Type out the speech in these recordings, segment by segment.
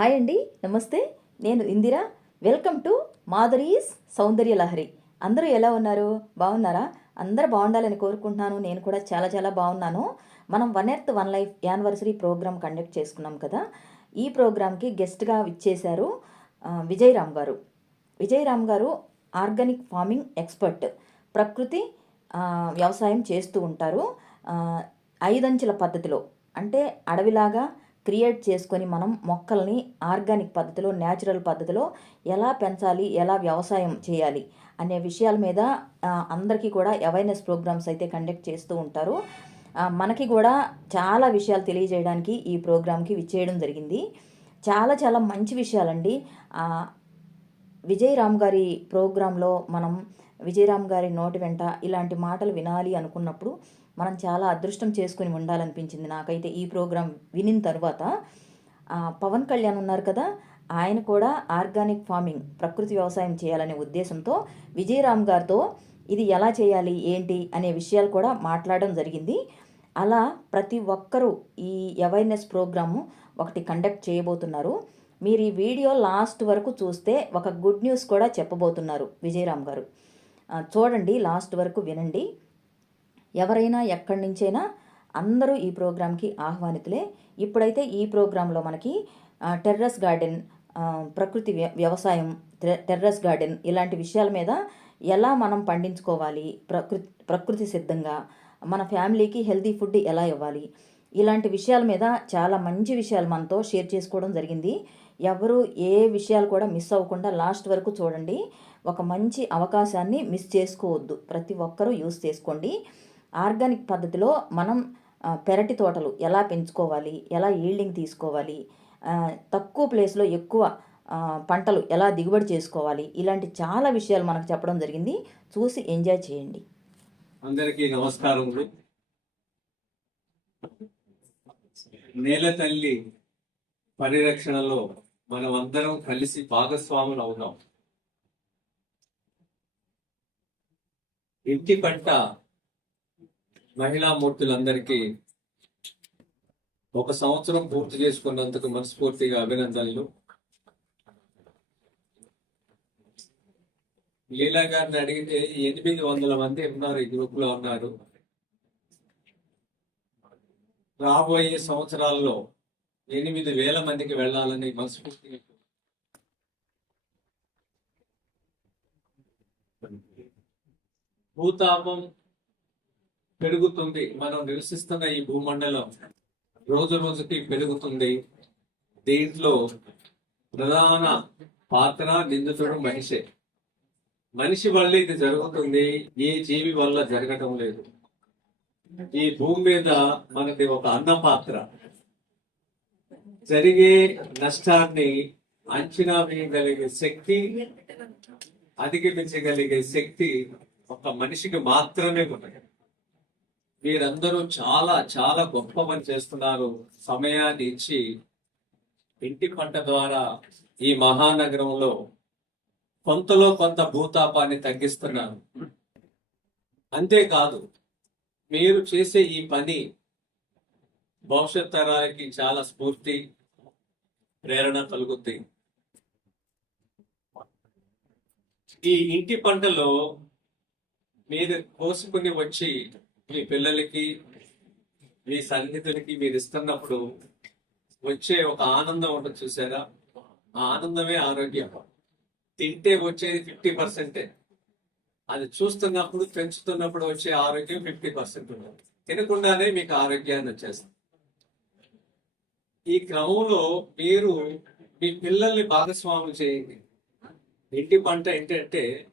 Hi అండి నమస్తే. నేను Indira. Welcome to Madhuri's Soundarya Lahari. అందరూ ఎలా ఉన్నారు? బాగున్నారా? అందరూ బాగుండాలని కోరుకుంటున్నాను. నేను కూడా చాలా చాలా బాగున్నాను. మనం one earth one life anniversary program conduct చేసుకున్నాం కదా. ఈ ప్రోగ్రామ్కి గెస్ట్గా ఇచ్చేశారు విజయరామ్ విజయ్ రామ్ గారు. విజయరామ్ గారు ఆర్గానిక్ ఫార్మింగ్ ఎక్స్పర్ట్. ప్రకృతి వ్యవసాయం చేస్తూ ఉంటారు. ఐదంచెల పద్ధతిలో. అంటే అడవిలాగా క్రియేట్ చేసుకొని మనం మొక్కల్ని ఆర్గానిక్ పద్ధతిలో న్యాచురల్ పద్ధతిలో ఎలా పెంచాలి ఎలా వ్యవసాయం చేయాలి అనే విషయాల మీద అందరికీ కూడా అవేర్నెస్ ప్రోగ్రామ్స్ అయితే కండక్ట్ చేస్తూ ఉంటారు. మనకి కూడా చాలా విషయాలు తెలియజేయడానికి ఈ ప్రోగ్రామ్కి విచ్చేయడం జరిగింది. చాలా చాలా మంచి విషయాలండి. విజయ్ విజయరామ్ గారి ప్రోగ్రాంలో మనం విజయరామ్ గారి నోటి వెంట ఇలాంటి మాటలు వినాలి అనుకున్నప్పుడు మనం చాలా అదృష్టం చేసుకుని ఉండాలనిపించింది నాకైతే ఈ ప్రోగ్రాం వినిన తర్వాత. పవన్ కళ్యాణ్ ఉన్నారు కదా ఆయన కూడా ఆర్గానిక్ ఫార్మింగ్ ప్రకృతి వ్యవసాయం చేయాలనే ఉద్దేశంతో విజయరామ్ గారితో ఇది ఎలా చేయాలి ఏంటి అనే విషయాలు కూడా మాట్లాడడం జరిగింది. అలా ప్రతి ఒక్కరూ ఈ అవేర్నెస్ ప్రోగ్రాము ఒకటి కండక్ట్ చేయబోతున్నారు. మీరు ఈ వీడియో లాస్ట్ వరకు చూస్తే ఒక గుడ్ న్యూస్ కూడా చెప్పబోతున్నారు విజయరామ్ గారు. చూడండి లాస్ట్ వరకు వినండి. ఎవరైనా ఎక్కడి నుంచైనా అందరూ ఈ ప్రోగ్రాంకి ఆహ్వానితులే. ఇప్పుడైతే ఈ ప్రోగ్రాంలో మనకి టెర్రస్ గార్డెన్ ప్రకృతి వ్య- వ్యవసాయం టె- టెర్రస్ గార్డెన్ ఇలాంటి విషయాల మీద ఎలా మనం పండించుకోవాలి ప్రకృతి ప్రకృతి సిద్ధంగా మన ఫ్యామిలీకి హెల్తీ ఫుడ్ ఎలా ఇవ్వాలి ఇలాంటి విషయాల మీద చాలా మంచి విషయాలు మనతో షేర్ చేసుకోవడం జరిగింది. ఎవరు ఏ విషయాలు కూడా మిస్ అవ్వకుండా లాస్ట్ వరకు చూడండి. ఒక మంచి అవకాశాన్ని మిస్ చేసుకోవద్దు. ప్రతి ఒక్కరూ యూస్ చేసుకోండి. ఆర్గానిక్ పద్ధతిలో మనం పెరటి తోటలు ఎలా పెంచుకోవాలి? ఎలా ఈల్డింగ్ తీసుకోవాలి? తక్కువ ప్లేస్లో ఎక్కువ పంటలు ఎలా దిగుబడి చేసుకోవాలి? ఇలాంటి చాలా విషయాలు మనకు చెప్పడం జరిగింది. చూసి ఎంజాయ్ చేయండి. అందరికీ నమస్కారం. నేల తల్లి పరిరక్షణలో మనం అందరం కలిసి భాగస్వాములు అవుదాం. ఇంటి పంట మహిళా మూర్తులందరికీ ఒక సంవత్సరం పూర్తి చేసుకున్నందుకు మనస్ఫూర్తిగా అభినందనలు. లీలా గారిని అడిగితే ఎనిమిది వందల మంది ఉన్నారు ఈ గ్రూప్లో ఉన్నారు. రాబోయే సంవత్సరాల్లో ఎనిమిది వేల మందికి వెళ్ళాలని మనస్ఫూర్తిగా భూతాపం పెరుగుతుంది. మనం నివసిస్తున్న ఈ భూమండలం రోజు రోజుకి పెరుగుతుంది. దీంట్లో ప్రధాన పాత్ర నిందితుడు మనిషే. మనిషి వల్ల ఇది జరుగుతుంది. ఏ జీవి వల్ల జరగటం లేదు. ఈ భూమి మీద మనది ఒక అన్న పాత్ర. జరిగే నష్టాన్ని అంచనా వేయగలిగే శక్తి అధిగమించగలిగే శక్తి ఒక మనిషికి మాత్రమే ఉన్నాయి మీరందరూ చాలా చాలా గొప్ప పని చేస్తున్నారు. సమయాన్ని ఇచ్చి ఇంటి పంట ద్వారా ఈ మహానగరంలో కొంతలో కొంత భూతాపాన్ని తగ్గిస్తున్నారు. అంతేకాదు మీరు చేసే ఈ పని భవిష్యత్ తరాలకి చాలా స్ఫూర్తి ప్రేరణ కలుగుతాయి ఈ ఇంటి పంటలో మీరు కోసుకుని వచ్చి మీ పిల్లలకి మీ సన్నిధులకి మీరు ఇస్తున్నప్పుడు వచ్చే ఒక ఆనందం ఉంటుంది చూసారా? ఆ ఆనందమే ఆరోగ్యం. తింటే వచ్చేది ఫిఫ్టీ పర్సెంటే. అది చూస్తున్నప్పుడు పెంచుతున్నప్పుడు వచ్చే ఆరోగ్యం ఫిఫ్టీ పర్సెంట్ ఉంటుంది. తినకుండానే మీకు ఆరోగ్యాన్ని వచ్చేస్తుంది. ఈ క్రమంలో మీరు మీ పిల్లల్ని భాగస్వాములు చేయండి. ఇంటి పంట ఏంటంటే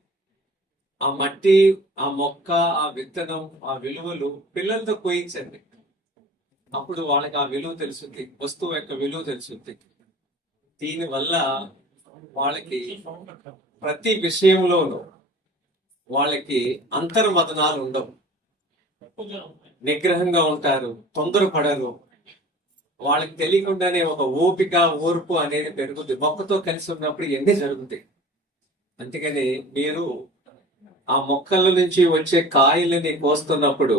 ఆ మట్టి ఆ మొక్క ఆ విత్తనం ఆ విలువలు పిల్లలతో కోయించండి అప్పుడు వాళ్ళకి ఆ విలువ తెలుస్తుంది వస్తువు యొక్క విలువ తెలుస్తుంది. దీనివల్ల వాళ్ళకి ప్రతి విషయంలోనూ వాళ్ళకి అంతర్మదనాలు ఉండవు. నిగ్రహంగా ఉంటారు తొందరపడరు. వాళ్ళకి తెలియకుండానే ఒక ఓపిక ఓర్పు అనేది పెరుగుతుంది మొక్కతో కలిసి ఉన్నప్పుడు ఎన్ని జరుగుతాయి. అందుకని మీరు ఆ మొక్కల నుంచి వచ్చే కాయలని కోస్తున్నప్పుడు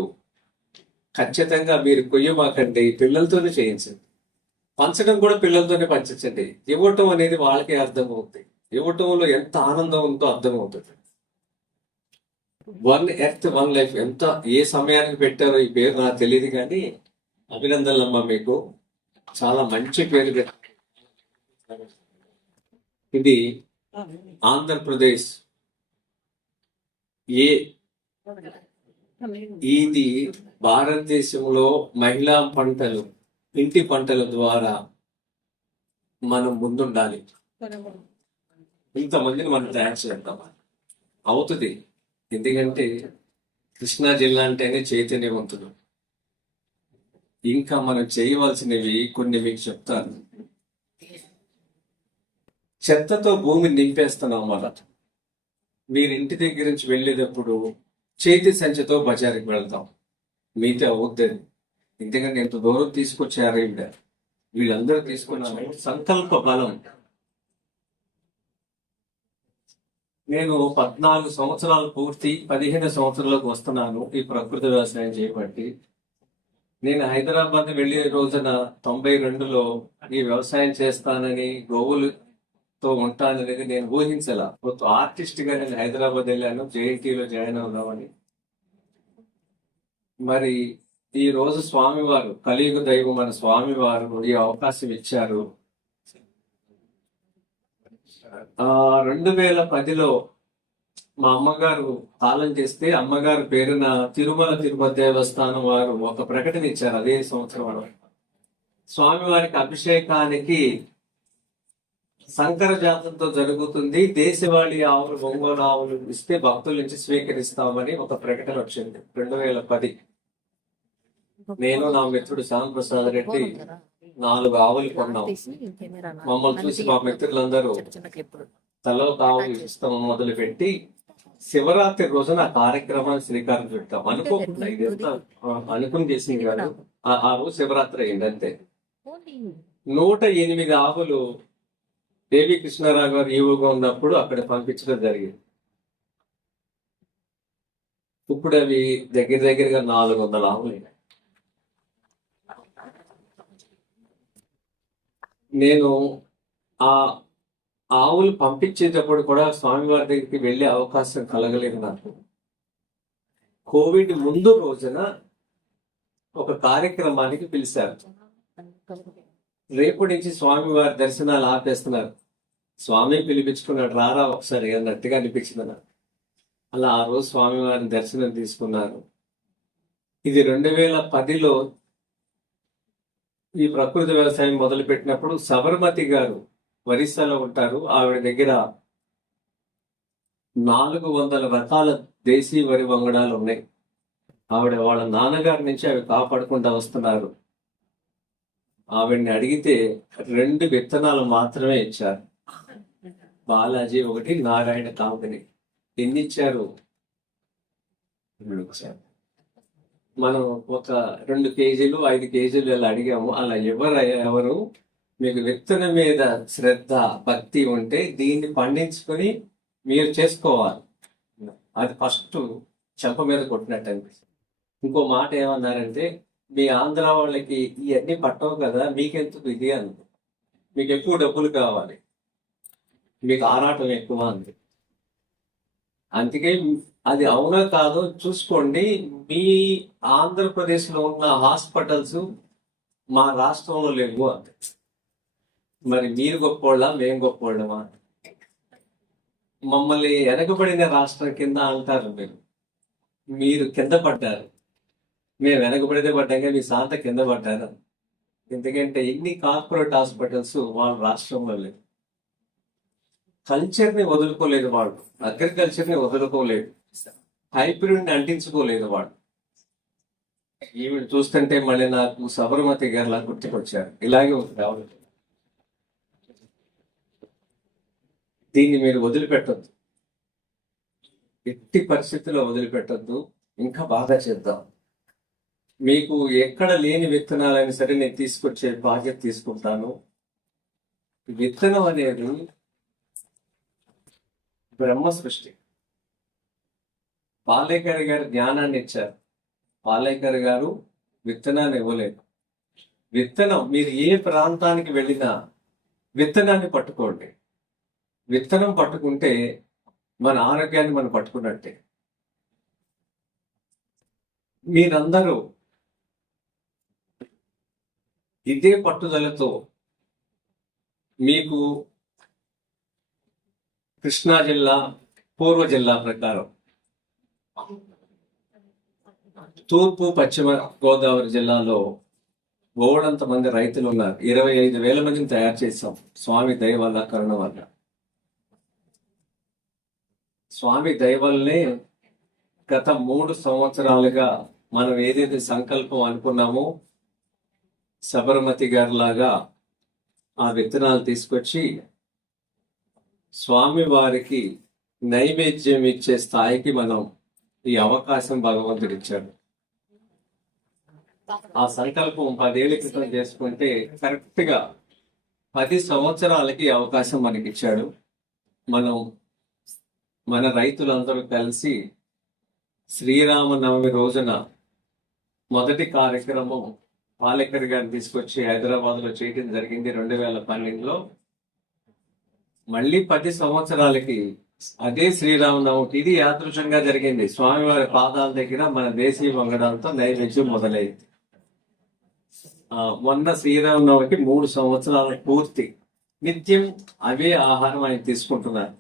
ఖచ్చితంగా మీరు కొయ్యమాకండి పిల్లలతోనే చేయించండి. పంచడం కూడా పిల్లలతోనే పంచండి ఇవ్వటం అనేది వాళ్ళకే అర్థమవుతుంది ఇవ్వటంలో ఎంత ఆనందం ఉందో అర్థమవుతుంది. వన్ ఎర్త్ వన్ లైఫ్ ఎంత ఏ సమయానికి పెట్టారో ఈ పేరు నాకు తెలియదు కానీ అభినందనలు అమ్మా మీకు చాలా మంచి పేరు ఇది ఆంధ్రప్రదేశ్ ఏ ఇది భారతదేశంలో మహిళా పంటలు ఇంటి పంటల ద్వారా మనం ముందుండాలి. ఇంతమందిని మనం తయారు చేద్దాం. అవుతుంది. ఎందుకంటే కృష్ణా జిల్లా అంటేనే చైతన్యవంతుడు ఇంకా మనం చేయవలసినవి కొన్ని మీకు చెప్తాను. చెత్తతో భూమిని నింపేస్తున్నాం మనం మీరు ఇంటి దగ్గర నుంచి వెళ్ళేటప్పుడు చేతి సంచితో బజారుకి వెళ్తాం. మీతో అవుద్దని. ఎందుకంటే ఎంత దూరం తీసుకొచ్చారు ఈవిడ? వీళ్ళందరూ తీసుకున్నాను సంకల్ప బలం. నేను పద్నాలుగు సంవత్సరాలు పూర్తి పదిహేను సంవత్సరాలకు వస్తున్నాను ఈ ప్రకృతి వ్యవసాయం చేయబట్టి నేను హైదరాబాద్ వెళ్ళే రోజున తొంభై రెండులో ఈ వ్యవసాయం చేస్తానని గోవులు ఉంటాను ఉంటాననేది నేను ఊహించలా. ఒక ఆర్టిస్ట్గా నేను హైదరాబాద్ వెళ్ళాను జేఎన్టీలో జాయిన్ అవుదామని. మరి ఈ రోజు స్వామివారు కలియుగ దైవం మన స్వామివారు ఈ అవకాశం ఇచ్చారు. ఆ రెండు వేల పదిలో మా అమ్మగారు కాలం చేస్తే అమ్మగారు పేరున తిరుమల తిరుపతి దేవస్థానం వారు ఒక ప్రకటన ఇచ్చారు అదే సంవత్సరం స్వామివారికి అభిషేకానికి సంకర జాతంతో జరుగుతుంది. దేశవాళీ ఆవులు ఒంగోలు ఆవులు ఇస్తే భక్తుల నుంచి స్వీకరిస్తామని ఒక ప్రకటన వచ్చింది. రెండు వేల పది. నేను నా మిత్రుడు శ్యామ్ ప్రసాద్ రెడ్డి నాలుగు ఆవులు కొన్నాం. మమ్మల్ని చూసి మా మిత్రులందరూ తలలో ఆవులు ఇస్తాం మొదలు పెట్టి శివరాత్రి రోజున ఆ కార్యక్రమాన్ని శ్రీకారం చుట్టాం. అనుకోకుండా ఇదంతా అనుకుని చేసింది కాదు. ఆ- ఆ రోజు శివరాత్రి అయింది అంతే. నూట ఎనిమిది ఆవులు దేవి కృష్ణారావు గారు ఈవోగా ఉన్నప్పుడు అక్కడ పంపించడం జరిగింది. ఇప్పుడు అవి దగ్గర దగ్గరగా నాలుగు వందల ఆవులు నేను ఆ ఆవులు పంపించేటప్పుడు కూడా స్వామివారి దగ్గరికి వెళ్ళే అవకాశం కలగలేదు నాకు. కోవిడ్ ముందు రోజున ఒక కార్యక్రమానికి పిలిచారు. రేపు నుంచి స్వామివారి దర్శనాలు ఆపేస్తున్నారు. స్వామి పిలిపించుకున్నాడు రారా ఒకసారి అన్నట్టుగా అనిపించింది నాకు. అలా ఆ రోజు స్వామివారి దర్శనం తీసుకున్నారు. ఇది రెండు వేల పదిలో ఈ ప్రకృతి వ్యవసాయం మొదలు పెట్టినప్పుడు సబర్మతి గారు ఒరిస్సాలో ఉంటారు. ఆవిడ దగ్గర నాలుగు వందల రకాల దేశీ వరి వంగడాలు ఉన్నాయి. ఆవిడ వాళ్ళ నాన్నగారి నుంచి అవి కాపాడుకుంటూ వస్తున్నారు. ఆవిడని అడిగితే రెండు విత్తనాలు మాత్రమే ఇచ్చారు. బాలాజీ ఒకటి నారాయణ కాంపని ఎన్ని ఇచ్చారు మనం ఒక రెండు కేజీలు ఐదు కేజీలు అలా అడిగాము. అలా ఎవరు ఎవరు? మీకు విత్తనం మీద శ్రద్ధ భక్తి ఉంటే దీన్ని పండించుకొని మీరు చేసుకోవాలి. అది ఫస్ట్ చెంప మీద కొట్టినట్టు అనిపిస్తుంది. ఇంకో మాట ఏమన్నారంటే మీ ఆంధ్ర వాళ్ళకి ఇవన్నీ పట్టవు కదా మీకెందుకు ఇది అంది. మీకు ఎక్కువ డబ్బులు కావాలి. మీకు ఆరాటం ఎక్కువ అంది. అందుకే అది అవునా కాదో చూసుకోండి. మీ ఆంధ్రప్రదేశ్లో ఉన్న హాస్పిటల్స్ మా రాష్ట్రంలో లేవు అంది. మరి మీరు గొప్పోళ్ళ మేము గొప్పోళ్ళమా? మమ్మల్ని వెనకబడిన రాష్ట్రం కింద అంటారు మీరు. మీరు కింద పడ్డారు. మేము వెనకబడితే పడ్డాక మీ శాంత కింద పడ్డారు. ఎందుకంటే ఎన్ని కార్పొరేట్ హాస్పిటల్స్ వాళ్ళ రాష్ట్రంలో లేవు కల్చర్ని వదులుకోలేదు వాడు అగ్రికల్చర్ని వదులుకోలేదు. హైబ్రిడ్ని అంటించుకోలేదు వాడు ఈవిడ చూస్తుంటే మళ్ళీ నాకు సబర్మతి గారిలా గుర్తుకొచ్చారు. ఇలాగే ఉంది దీన్ని మీరు వదిలిపెట్టద్దు. ఎట్టి పరిస్థితుల్లో వదిలిపెట్టద్దు. ఇంకా బాగా చేద్దాం. మీకు ఎక్కడ లేని విత్తనాలైనా సరే నేను తీసుకొచ్చే బాధ్యత తీసుకుంటాను. విత్తనం అనేది బ్రహ్మ సృష్టి. పాలేకర్ గారు జ్ఞానాన్ని ఇచ్చారు. పాలేకర్ గారు విత్తనాన్ని ఇవ్వలేదు. విత్తనం మీరు ఏ ప్రాంతానికి వెళ్ళినా విత్తనాన్ని పట్టుకోండి. విత్తనం పట్టుకుంటే మన ఆరోగ్యాన్ని మనం పట్టుకున్నట్టే. మీరందరూ ఇదే పట్టుదలతో మీకు కృష్ణా జిల్లా పూర్వ జిల్లా ప్రకారం తూర్పు పశ్చిమ గోదావరి జిల్లాలో ఓడంత మంది రైతులు ఉన్నారు. ఇరవై ఐదు వేల మందిని తయారు చేశాం స్వామి దయ వల్ల. కరుణ వల్ల స్వామి దయ వల్లనే గత మూడు సంవత్సరాలుగా మనం ఏదైతే సంకల్పం అనుకున్నామో సబరమతి గారి లాగా ఆ విత్తనాలు తీసుకొచ్చి స్వామి వారికి నైవేద్యం ఇచ్చే స్థాయికి మనం ఈ అవకాశం భగవంతుడు ఇచ్చాడు. ఆ సంకల్పం పదేళ్ళ క్రితం చేసుకుంటే కరెక్ట్గా పది సంవత్సరాలకి అవకాశం మనకి ఇచ్చాడు మనం మన రైతులందరూ కలిసి శ్రీరామనవమి రోజున మొదటి కార్యక్రమం పాలేకర్ గారిని తీసుకొచ్చి హైదరాబాద్లో చేయడం జరిగింది రెండు వేల పన్నెండులో. మళ్ళీ పది సంవత్సరాలకి అదే శ్రీరామనవమికి ఇది యాదృశంగా జరిగింది. స్వామివారి పాదాల దగ్గర మన దేశీయ వంగడాలతో నైవేద్యం మొదలైంది. ఆ, మొన్న శ్రీరామనవమికి మూడు సంవత్సరాల పూర్తి నిత్యం అవే ఆహారం ఆయన తీసుకుంటున్నారు.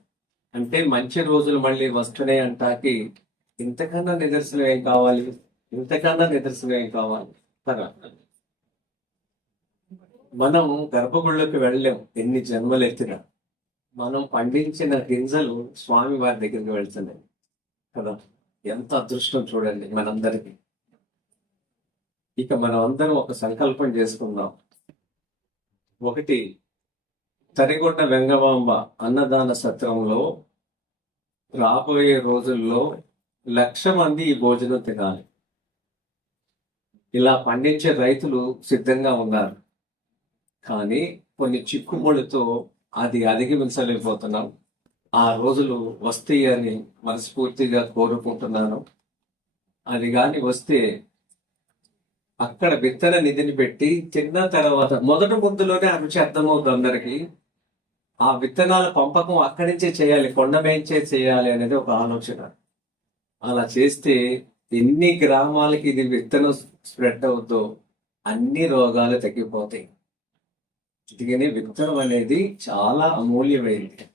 అంటే మంచి రోజులు మళ్ళీ వస్తున్నాయి అంటాకి ఇంతకన్నా నిదర్శనం ఏం కావాలి? ఇంతకన్నా నిదర్శనం ఏం కావాలి? కదా మనం గర్భగుళ్ళకి వెళ్ళాం ఎన్ని జన్మలు ఎత్తినా మనం పండించిన గింజలు స్వామి వారి దగ్గరికి వెళ్తున్నాయి. కదా? ఎంత అదృష్టం చూడండి మనందరికీ. ఇక మనం అందరం ఒక సంకల్పం చేసుకుందాం. ఒకటి తరిగొండ వెంగమాంబ అన్నదాన సత్రంలో రాబోయే రోజుల్లో లక్ష మంది ఈ భోజనం తినాలి. ఇలా పండించే రైతులు సిద్ధంగా ఉన్నారు. కానీ కొన్ని చిక్కుముళ్ళతో అది అధిగమించలేకపోతున్నాం. ఆ రోజులు వస్తాయని మనస్ఫూర్తిగా కోరుకుంటున్నాను. అది కానీ వస్తే అక్కడ విత్తన నిధిని పెట్టి తిన్న తర్వాత మొదటి ముందులోనే ఆ రుచి అర్థమవుతుంది అందరికి. ఆ విత్తనాల పంపకం అక్కడి నుంచే చేయాలి కొండ మేంచే చేయాలి అనేది ఒక ఆలోచన. అలా చేస్తే ఎన్ని గ్రామాలకి ఇది విత్తనం స్ప్రెడ్ అవుతుందో అన్ని రోగాలు తగ్గిపోతాయి. అందుకని విత్తనం అనేది చాలా అమూల్యమైనది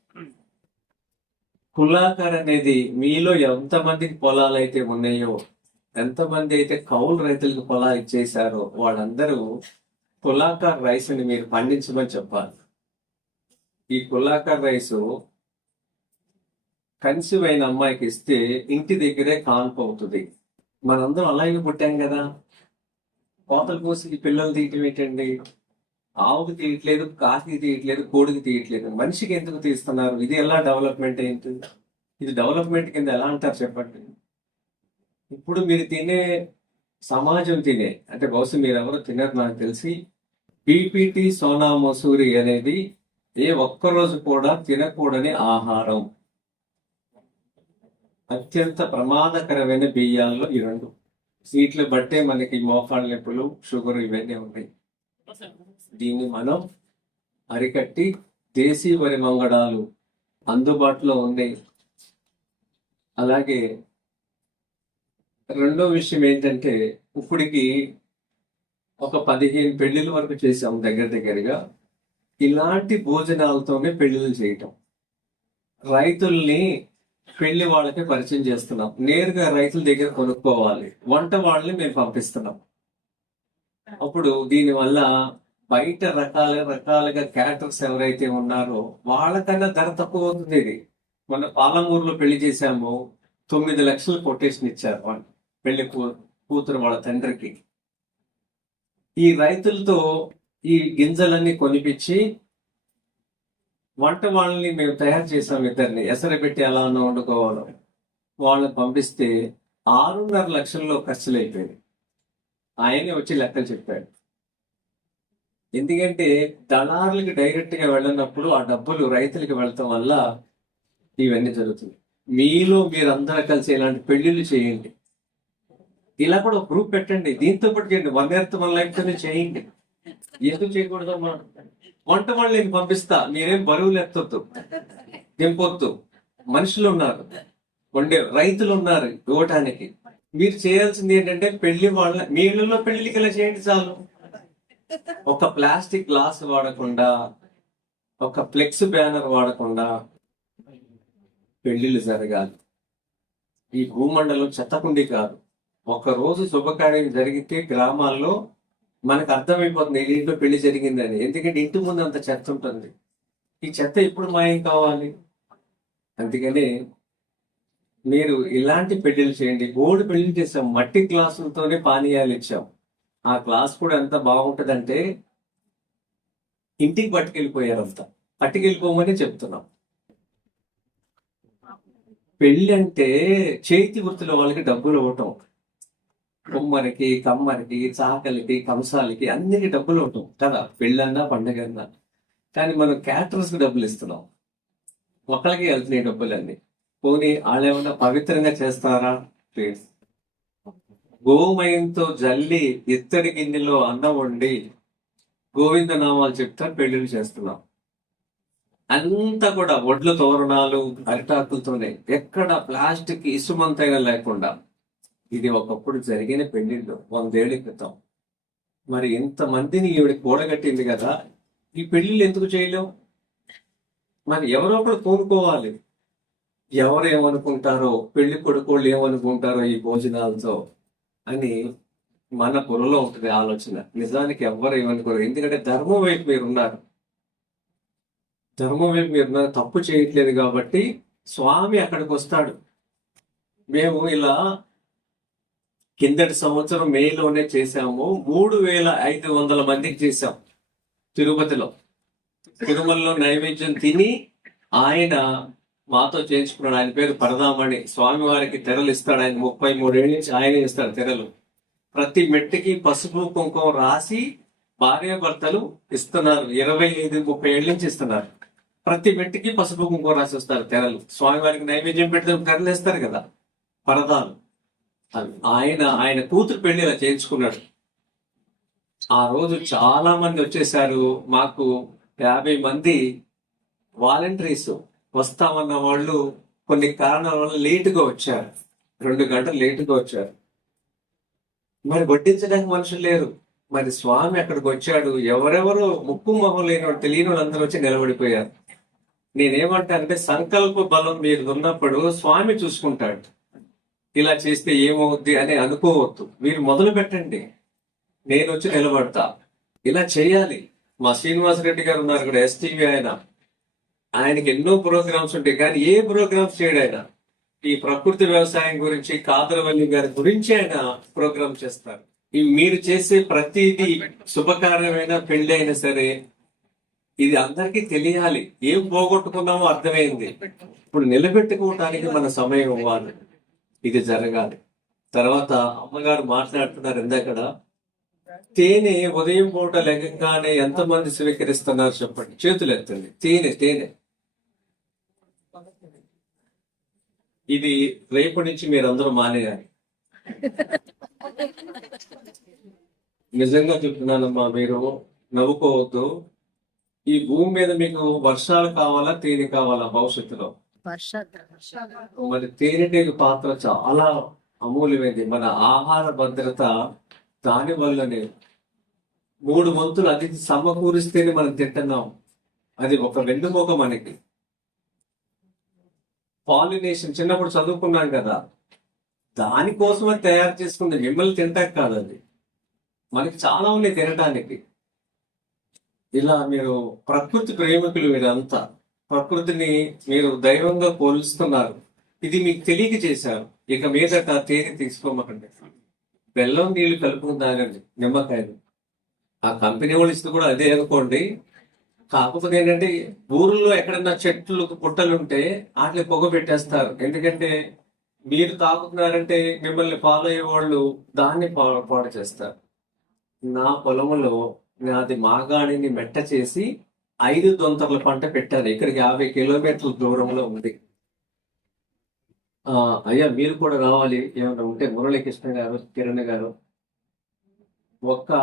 కులాకర్ అనేది మీలో ఎంతమందికి పొలాలు అయితే ఉన్నాయో ఎంతమంది అయితే కౌలు రైతులకు పొలాలు ఇచ్చేశారో వాళ్ళందరూ కులాకర్ రైస్ని మీరు పండించమని చెప్పాలి. ఈ కులాకర్ రైస్ కన్సీవ్ అయిన అమ్మాయికి ఇస్తే ఇంటి దగ్గరే కాన్పు అవుతుంది మనందరం అలాగే పుట్టాం కదా. కోతలు కోసి పిల్లలు తీయటం ఏంటండి? ఆవుకి తీయట్లేదు కాకి తీయట్లేదు కోడికి తీయట్లేదు. మనిషికి ఎందుకు తీస్తున్నారు? ఇది ఎలా డెవలప్మెంట్ ఏంటి ఇది డెవలప్మెంట్ కింద ఎలా అంటారు చెప్పండి? ఇప్పుడు మీరు తినే సమాజం తినే అంటే బహుశా మీరు ఎవరు తినరు నాకు తెలిసి బీపీటీ సోనా మసూరి అనేది ఏ ఒక్క రోజు కూడా తినకూడని ఆహారం. అత్యంత ప్రమాదకరమైన బియ్యాల్లో ఈ రెండు. వీటిని బట్టే మనకి మోఫాన్ నొప్పులు షుగర్ ఇవన్నీ ఉన్నాయి దీన్ని మనం అరికట్టి దేశీ వరి మంగడాలు అందుబాటులో ఉన్నాయి అలాగే రెండో విషయం ఏంటంటే ఇప్పటికి ఒక పదిహేను పెళ్ళిళ్ళ వరకు చేసాం దగ్గర దగ్గరగా. ఇలాంటి భోజనాలతోనే పెళ్ళిళ్ళు చేయటం. రైతుల్ని పెళ్ళి వాళ్ళకే పరిచయం చేస్తున్నాం. నేరుగా రైతుల దగ్గర కొనుక్కోవాలి. వంట వాళ్ళని మేము పంపిస్తున్నాం. అప్పుడు దీని వల్ల బయట రకాల రకాలుగా క్యారెక్టర్స్ ఎవరైతే ఉన్నారో వాళ్ళకన్నా ధర తక్కువ అవుతుంది ఇది. మొన్న పాలమూరులో పెళ్ళి చేశాము. తొమ్మిది లక్షలు కొటేషన్ ఇచ్చారు వాళ్ళు. పెళ్ళి కూతురు వాళ్ళ తండ్రికి. ఈ రైతులతో ఈ గింజలన్నీ కొనిపించి వంట వాళ్ళని మేము తయారు చేసాం ఇద్దరిని. ఎసరబెట్టి ఎలా వండుకోవాలో. వాళ్ళని పంపిస్తే ఆరున్నర లక్షల్లో ఖర్చులు అయిపోయింది ఆయనే వచ్చి లెక్కలు చెప్పాడు. ఎందుకంటే దళారులకు డైరెక్ట్గా వెళ్ళినప్పుడు ఆ డబ్బులు రైతులకు వెళ్ళటం వల్ల ఇవన్నీ జరుగుతుంది. మీలో మీరందరూ కలిసి ఇలాంటి పెళ్ళిళ్ళు చేయండి. ఇలా కూడా ఒక గ్రూప్ పెట్టండి. దీంతో పాటు చేయండి. వన్ ఎర్త్ వన్ లైఫ్ తోనే చేయండి. ఎందుకు చేయకూడదమ్మా వంట వాళ్ళు నేను పంపిస్తా. మీరేం బరువులు ఎత్తొద్దు. దింపొద్దు. మనుషులు ఉన్నారు. వండే రైతులు ఉన్నారు ఇవ్వటానికి. మీరు చేయాల్సింది ఏంటంటే పెళ్ళి వాళ్ళ మీ ఇళ్ళలో పెళ్ళికి ఇలా చేయండి చాలు. ఒక ప్లాస్టిక్ గ్లాస్ వాడకుండా ఒక ఫ్లెక్స్ బ్యానర్ వాడకుండా పెళ్ళిళ్ళు జరగాలి. ఈ భూమండలం చెత్తకుండి కాదు. ఒక రోజు శుభకార్యం జరిగితే గ్రామాల్లో మనకు అర్థమైపోతుంది ఇంట్లో పెళ్ళి జరిగిందని. ఎందుకంటే ఇంటి ముందు అంత చెత్త ఉంటుంది. ఈ చెత్త ఎప్పుడు మాయం కావాలి? అందుకని మీరు ఇలాంటి పెళ్ళిళ్ళు చేయండి. గోడు పెళ్ళి చేసాం. మట్టి గ్లాసులతోనే పానీయాలు ఇచ్చాం. ఆ క్లాస్ కూడా ఎంత బాగుంటదంటే ఇంటికి పట్టుకెళ్ళిపోయారు అంతా పట్టుకెళ్ళిపోమని చెప్తున్నాం. పెళ్ళి అంటే చేతి వృత్తుల వాళ్ళకి డబ్బులు ఇవ్వటం. కొమ్మరికి కమ్మరికి చాకలికి కంసాలకి అన్నిటికీ డబ్బులు ఇవ్వటం. కదా పెళ్ళన్నా పండగన్నా. కానీ మనం క్యాటరర్స్కి డబ్బులు ఇస్తున్నాం. ఒకళ్ళకి వెళ్తున్నాయి డబ్బులన్నీ. పోనీ వాళ్ళు ఏమన్నా పవిత్రంగా చేస్తారా? ప్లీజ్ గోమయంతో జల్లి ఇత్తడి గిన్నెలో అన్నం వండి గోవింద నామాలు చెప్తా పెళ్ళిళ్ళు చేస్తున్నాం. అంతా కూడా ఒడ్ల తోరణాలు అరిటాకులతోనే ఎక్కడ ప్లాస్టిక్ ఇసుమంతైనా లేకుండా ఇది ఒకప్పుడు జరిగిన పెళ్ళిళ్ళు వందేళ్ళ క్రితం. మరి ఇంతమందిని ఈవిడ కూడగట్టింది కదా ఈ పెళ్ళిళ్ళు ఎందుకు చేయలేం? మరి ఎవరో ఒకరు కోరుకోవాలి ఎవరు ఏమనుకుంటారో పెళ్ళి కొడుకోళ్ళు ఏమనుకుంటారో ఈ భోజనాలతో? అని మన పొరలో ఉంటుంది ఆలోచన. నిజానికి ఎవ్వరు ఏమనుకోరు. ఎందుకంటే ధర్మం వైపు మీరు ఉన్నారు ధర్మం వైపు మీరు ఉన్నారు తప్పు చేయట్లేదు కాబట్టి స్వామి అక్కడికి వస్తాడు. మేము ఇలా కిందటి సంవత్సరం మేలోనే చేశాము. మూడు వేల ఐదు వందల మందికి చేశాం తిరుపతిలో. తిరుమలలో నైవేద్యం తిని ఆయన మాతో చేయించుకున్నాడు. ఆయన పేరు పరదామణి. స్వామి వారికి తెరలు ఇస్తాడు. ఆయన ముప్పై మూడేళ్ళ నుంచి ఆయన ఇస్తాడు తెరలు. ప్రతి మెట్టుకి పసుపు కుంకుమ రాసి భార్యాభర్తలు ఇస్తున్నారు. ఇరవై ఐదు ముప్పై ఏళ్ళ నుంచి ఇస్తున్నారు. ప్రతి మెట్టుకి పసుపు కుంకుమ రాసి వస్తారు తెరలు. స్వామి వారికి నైవేద్యం పెడితే తెరలు ఇస్తారు కదా. పరదాలు. ఆయన ఆయన కూతురు పెళ్ళి ఇలా చేయించుకున్నాడు. ఆ రోజు చాలా మంది వచ్చేసారు మాకు యాభై మంది వాలంటీర్స్ వస్తామన్న వాళ్ళు కొన్ని కారణాల వల్ల లేటుగా వచ్చారు. రెండు గంటలు లేటుగా వచ్చారు. మరి వడ్డించడానికి మనుషులు లేరు. మరి స్వామి అక్కడికి వచ్చాడు. ఎవరెవరు ముక్కు మొహం లేని తెలియని వాళ్ళందరూ వచ్చి నిలబడిపోయారు. నేనేమంటానంటే సంకల్ప బలం మీరు ఉన్నప్పుడు స్వామి చూసుకుంటాడు. ఇలా చేస్తే ఏమవుద్ది అని అనుకోవద్దు. మీరు మొదలు పెట్టండి. నేను వచ్చి నిలబడతా. ఇలా చేయాలి. మా శ్రీనివాస రెడ్డి గారు ఉన్నారు ఇక్కడ ఎస్టీవీ ఆయన. ఆయనకి ఎన్నో ప్రోగ్రామ్స్ ఉంటాయి. కానీ ఏ ప్రోగ్రామ్స్ చేయడు ఆయన ఈ ప్రకృతి వ్యవసాయం గురించి కాదరవల్లి గారి గురించి ఆయన ప్రోగ్రామ్ చేస్తారు. ఈ మీరు చేసే ప్రతిదీ శుభకార్యమైన పెళ్ళి అయినా సరే ఇది అందరికీ తెలియాలి. ఏం పోగొట్టుకున్నామో అర్థమైంది. ఇప్పుడు నిలబెట్టుకోవటానికి మన సమయం ఇవ్వాలి. ఇది జరగాలి. తర్వాత అమ్మగారు మాట్లాడుతున్నారు ఇందాకడ. తేనె ఉదయం పూట లెగంగానే ఎంతమంది స్వీకరిస్తున్నారు చెప్పండి. చేతులు ఎత్తండి తేనె తేనె. ఇది రేపు నుంచి మీరు అందరూ మానేయాలి. నిజంగా చెప్తున్నానమ్మా మీరు నవ్వుకోవద్దు. ఈ భూమి మీద మీకు వర్షాలు కావాలా తేనె కావాలా భవిష్యత్తులో? మరి తేనెటీగ పాత్ర చాలా అమూల్యమైనది మన ఆహార భద్రత దాని వల్లనే. మూడు వంతులు అది సమకూరిస్తేనే మనం తింటున్నాం. అది ఒక వెన్నుమోక మనకి. పాలినేషన్ చిన్నప్పుడు చదువుకున్నాం కదా. దానికోసమే తయారు చేసుకుంది మిమ్మల్ని తింటాక కాదు అది. మనకి చాలా ఉన్నాయి తినటానికి. ఇలా మీరు ప్రకృతి ప్రేమికులు మీరంతా. ప్రకృతిని మీరు దైవంగా పోలుస్తున్నారు. ఇది మీకు తెలియక చేశారు. ఇక మీదట తేనె తీసుకోమకండి బెల్లం నీళ్ళు కలుపుకుని తాగండి నిమ్మకాయలు. ఆ కంపెనీ వాళ్ళు ఇస్తే కూడా అదే అనుకోండి. కాకపోతే ఏంటంటే ఊర్లో ఎక్కడన్నా చెట్లు పుట్టలు ఉంటే వాటిని పొగ పెట్టేస్తారు. ఎందుకంటే మీరు తాగుతున్నారంటే మిమ్మల్ని ఫాలో అయ్యే వాళ్ళు దాన్ని పా- పాడు చేస్తారు. నా పొలంలో నాది మాగాణిని మెట్ట చేసి ఐదు దొంతర్ల పంట పెట్టాను. ఇక్కడికి యాభై కిలోమీటర్ల దూరంలో ఉంది. ఆ అయ్యా మీరు కూడా రావాలి. ఏమైనా ఉంటే మురళీకృష్ణ గారు కిరణ్ గారు ఒక్క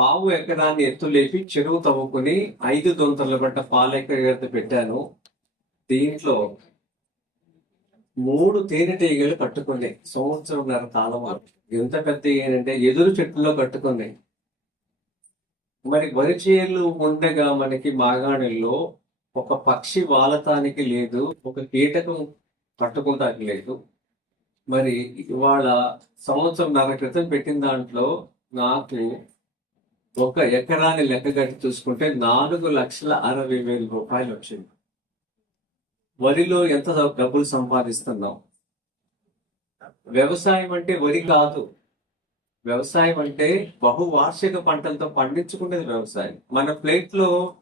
పావు ఎకరాన్ని ఎత్తులేపి చెరువు తవ్వుకుని ఐదు దొంతల పట్ట పాలెక్క పెట్టాను. దీంట్లో మూడు తేనెటీగలు కట్టుకున్నాయి సంవత్సరంన్నర కాలం వరకు. ఎంత పెద్ద ఏంటంటే ఎదురు చెట్టులో కట్టుకున్నాయి మరి వరి చేర్లు ఉండగా మనకి మాగాణుల్లో ఒక పక్షి వాలతానికి లేదు ఒక కీటకం పట్టుకోవడానికి లేదు. మరి ఇవాళ సంవత్సరంన్నర క్రితం పెట్టిన దాంట్లో నాకు ఒక ఎకరాన్ని లెక్క కట్టి చూసుకుంటే నాలుగు లక్షల అరవై వేల రూపాయలు వచ్చింది. వరిలో ఎంత డబ్బులు సంపాదిస్తున్నాం? వ్యవసాయం అంటే వరి కాదు. వ్యవసాయం అంటే బహువార్షిక పంటలతో పండించుకునేది వ్యవసాయం. మన ప్లేట్లో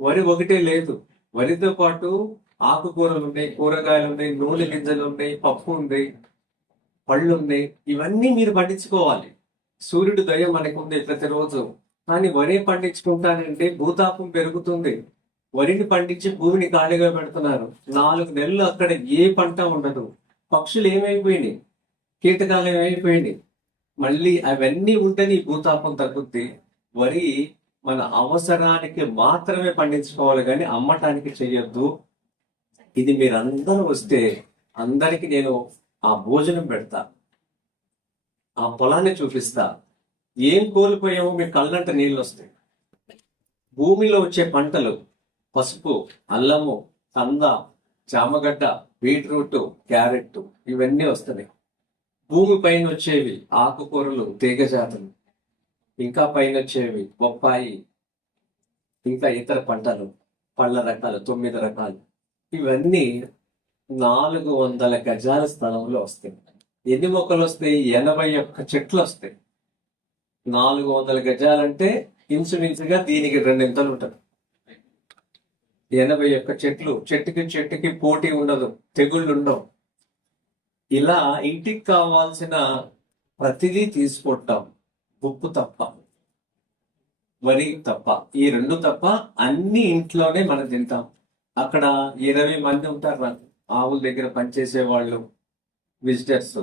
వరి ఒకటే లేదు. వరితో పాటు ఆకుకూరలు ఉన్నాయి కూరగాయలు ఉన్నాయి నూనె గింజలు ఉన్నాయి పప్పు ఉంది పళ్ళు ఉన్నాయి. ఇవన్నీ మీరు పండించుకోవాలి. సూర్యుడు దయ మనకు ఉంది ప్రతిరోజు. కానీ వరి పండించుకుంటానంటే భూతాపం పెరుగుతుంది. వరిని పండించి భూమిని ఖాళీగా పెడుతున్నారు. నాలుగు నెలలు అక్కడ ఏ పంట ఉండదు. పక్షులు ఏమైపోయినాయి? కీటకాలు ఏమైపోయినాయి? మళ్ళీ అవన్నీ ఉంటేనే ఈ భూతాపం తగ్గుద్ది. వరి మన అవసరానికి మాత్రమే పండించుకోవాలి కానీ అమ్మటానికి చెయ్యొద్దు. ఇది మీరందరూ వస్తే అందరికి నేను ఆ భోజనం పెడతా. ఆ పొలాన్ని చూపిస్తా. ఏం కోల్పోయామో మీ కళ్ళంట నీళ్ళు వస్తాయి భూమిలో వచ్చే పంటలు పసుపు అల్లము కంద చామగడ్డ బీట్రూట్ క్యారెట్ ఇవన్నీ వస్తున్నాయి భూమి పైన వచ్చేవి ఆకుకూరలు తీగజాతులు. ఇంకా పైన వచ్చేవి బొప్పాయి ఇంకా ఇతర పంటలు పళ్ళ రకాలు తొమ్మిది రకాలు. ఇవన్నీ నాలుగు వందల గజాల స్థలంలో వస్తాయి. ఎన్ని మొక్కలు వస్తాయి? ఎనభై ఒక్క చెట్లు వస్తాయి. నాలుగు వందల గజాలంటే ఇన్సులిన్స్గా దీనికి రెండింతలు ఉంటుంది. ఎనభై ఒక్క చెట్లు చెట్టుకి చెట్టుకి పోటీ ఉండదు తెగుళ్ళు ఉండవు ఇలా ఇంటికి కావాల్సిన ప్రతిదీ తీసుకుంటాం. ఉప్పు తప్ప వరి తప్ప ఈ రెండు తప్ప అన్ని ఇంట్లోనే మనం తింటాం. అక్కడ ఇరవై మంది ఉంటారు. రా- ఆవుల దగ్గర పనిచేసే వాళ్ళు విజిటర్స్.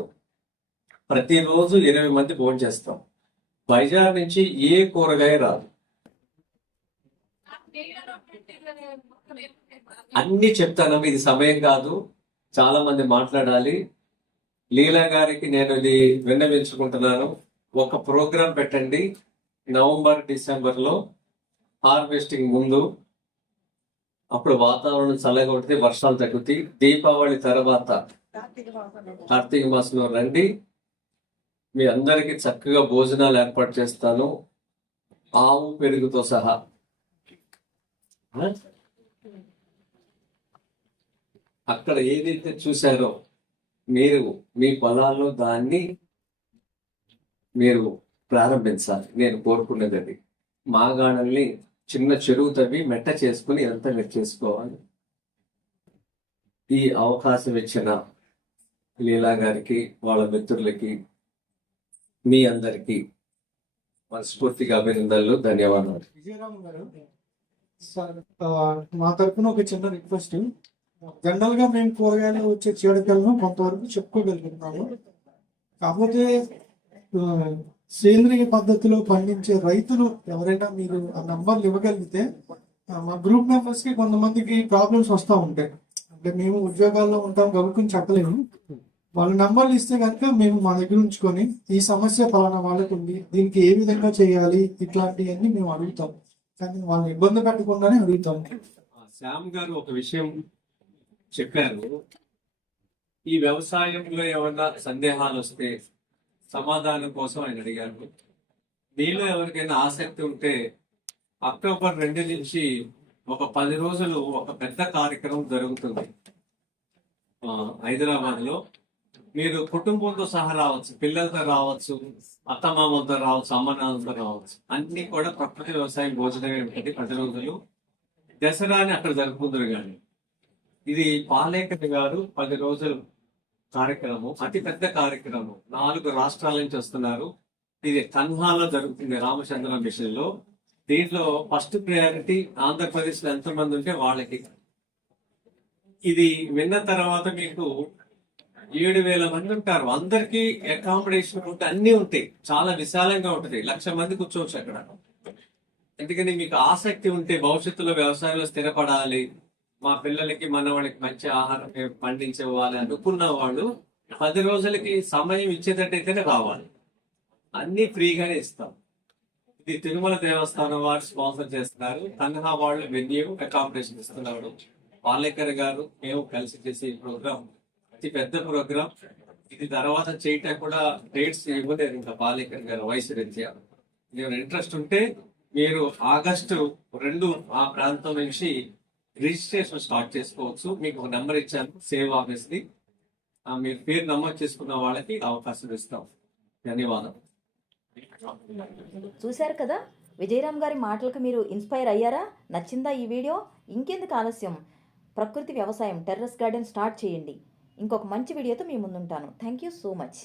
ప్రతిరోజు ఇరవై మంది భోజనం చేస్తాం వైజాగ్ నుంచి ఏ కూరగాయ రాదు. అన్ని చెప్తాను ఇది సమయం కాదు. చాలా మంది మాట్లాడాలి. లీలా గారికి నేను ఇది విన్నవించుకుంటున్నాను. ఒక ప్రోగ్రాం పెట్టండి. నవంబర్ డిసెంబర్లో హార్వెస్టింగ్ ముందు అప్పుడు వాతావరణం చల్లగా ఉంటుంది వర్షాలు తగ్గుతాయి. దీపావళి తర్వాత కార్తీక మాసంలో రండి. మీ అందరికి చక్కగా భోజనాలు ఏర్పాటు చేస్తాను. ఆవు పెరుగుతో సహా. అక్కడ ఏదైతే చూశారో మీరు మీ పొలాల్లో దాన్ని మీరు ప్రారంభించాలి. నేను కోరుకునేది అది మాగాణల్ని చిన్న చెరువు తవ్వి మెట్ట చేసుకుని ఇదంతా మీరు చేసుకోవాలి? ఈ అవకాశం ఇచ్చిన లీలా గారికి వాళ్ళ మిత్రులకి మీ అందరికి మనస్ఫూర్తిగా అభినందనలు ధన్యవాదాలు. విజయరామ్ గారు సార్ మా తరఫున ఒక చిన్న రిక్వెస్ట్. జనరల్గా మేము కూరగాయలు వచ్చే చీడపిల్లను కొంతవరకు చెప్పుకోగలుగుతున్నాము. కాకపోతే సేంద్రియ పద్ధతిలో పండించే రైతులు ఎవరైనా మీరు ఆ నంబర్లు ఇవ్వగలిగితే మా గ్రూప్ మెంబర్స్కి కొంతమందికి ప్రాబ్లమ్స్ వస్తూ ఉంటాయి. అంటే మేము ఉద్యోగాల్లో ఉంటాం కనుక్కొని చెప్పలేము. వాళ్ళ నంబర్లు ఇస్తే కనుక మేము మా దగ్గర ఉంచుకొని ఈ సమస్య ఫలానా వాళ్ళకు ఉంది దీనికి ఏ విధంగా చేయాలి ఇట్లాంటివన్నీ మేము అడుగుతాం. కానీ వాళ్ళని ఇబ్బంది పెట్టకుండానే అడుగుతాం. శ్యామ్ గారు ఒక విషయం చెప్పారు. ఈ వ్యవసాయంలో ఏమన్నా సందేహాలు వస్తే సమాధానం కోసం ఆయన అడిగారు. మీలో ఎవరికైనా ఆసక్తి ఉంటే అక్టోబర్ రెండు నుంచి ఒక పది రోజులు ఒక పెద్ద కార్యక్రమం జరుగుతుంది. హైదరాబాద్లో మీరు కుటుంబంతో సహా రావచ్చు పిల్లలతో రావచ్చు అత్తమామలతో రావచ్చు అమ్మనాన్నలతో రావచ్చు. అన్ని కూడా ప్రకృతి వ్యవసాయం భోజనమే ఉంటుంది పది రోజులు దసరాని అక్కడ జరుపుకుందరు కానీ ఇది పాలేకర్ గారు పది రోజులు కార్యక్రమం అతి పెద్ద కార్యక్రమం. నాలుగు రాష్ట్రాల నుంచి వస్తున్నారు. ఇది కన్హాలో జరుగుతుంది రామచంద్ర మిషన్లో దీంట్లో ఫస్ట్ ప్రయారిటీ ఆంధ్రప్రదేశ్లో ఎంతమంది ఉంటే వాళ్ళకి. ఇది విన్న తర్వాత మీకు ఏడు వేల మంది ఉంటారు. అందరికీ అకామిడేషన్ ఉంటే అన్ని ఉంటాయి. చాలా విశాలంగా ఉంటుంది. లక్ష మంది కూర్చోవచ్చు అక్కడ. ఎందుకని మీకు ఆసక్తి ఉంటే భవిష్యత్తులో వ్యవసాయంలో స్థిరపడాలి. మా పిల్లలకి మనవాళ్ళకి మంచి ఆహారం పండించేవాలి అనుకున్న వాళ్ళు పది రోజులకి సమయం ఇచ్చేటట్టయితేనే రావాలి. అన్ని ఫ్రీగానే ఇస్తాం. ఇది తిరుమల దేవస్థానం వారు స్పాన్సర్ చేస్తున్నారు. తన్హా వాళ్ళు వెన్యూ అకామిడేషన్ ఇస్తున్నారు. పాలేకర్ గారు మేము కలిసి చేసే ఈ ప్రోగ్రామ్. అతి పెద్ద ప్రోగ్రామ్. ఇది తర్వాత చేయటం కూడా డేట్స్ ఇవ్వలేదు ఇంకా పాలేకర్ గారు వయసు రీత్యా మీరు ఇంట్రెస్ట్ ఉంటే మీరు ఆగస్టు రెండు ఆ ప్రాంతం నుంచి రిజిస్ట్రేషన్ స్టార్ట్ చేసుకోవచ్చు. మీకు ఒక నెంబర్ ఇచ్చాను సేవ్ ఆఫీస్ ది ఆ, మీరు పేరు నమోదు చేసుకున్న వాళ్ళకి అవకాశం ఇస్తాం. ధన్యవాదం చూశారు కదా? విజయరామ్ గారి మాటలకు మీరు ఇన్స్పైర్ అయ్యారా? నచ్చిందా ఈ వీడియో? ఇంకెందుకు ఆలస్యం? ప్రకృతి వ్యవసాయం టెర్రస్ గార్డెన్ స్టార్ట్ చేయండి. ఇంకొక మంచి వీడియోతో మీ ముందుంటాను. Thank you so much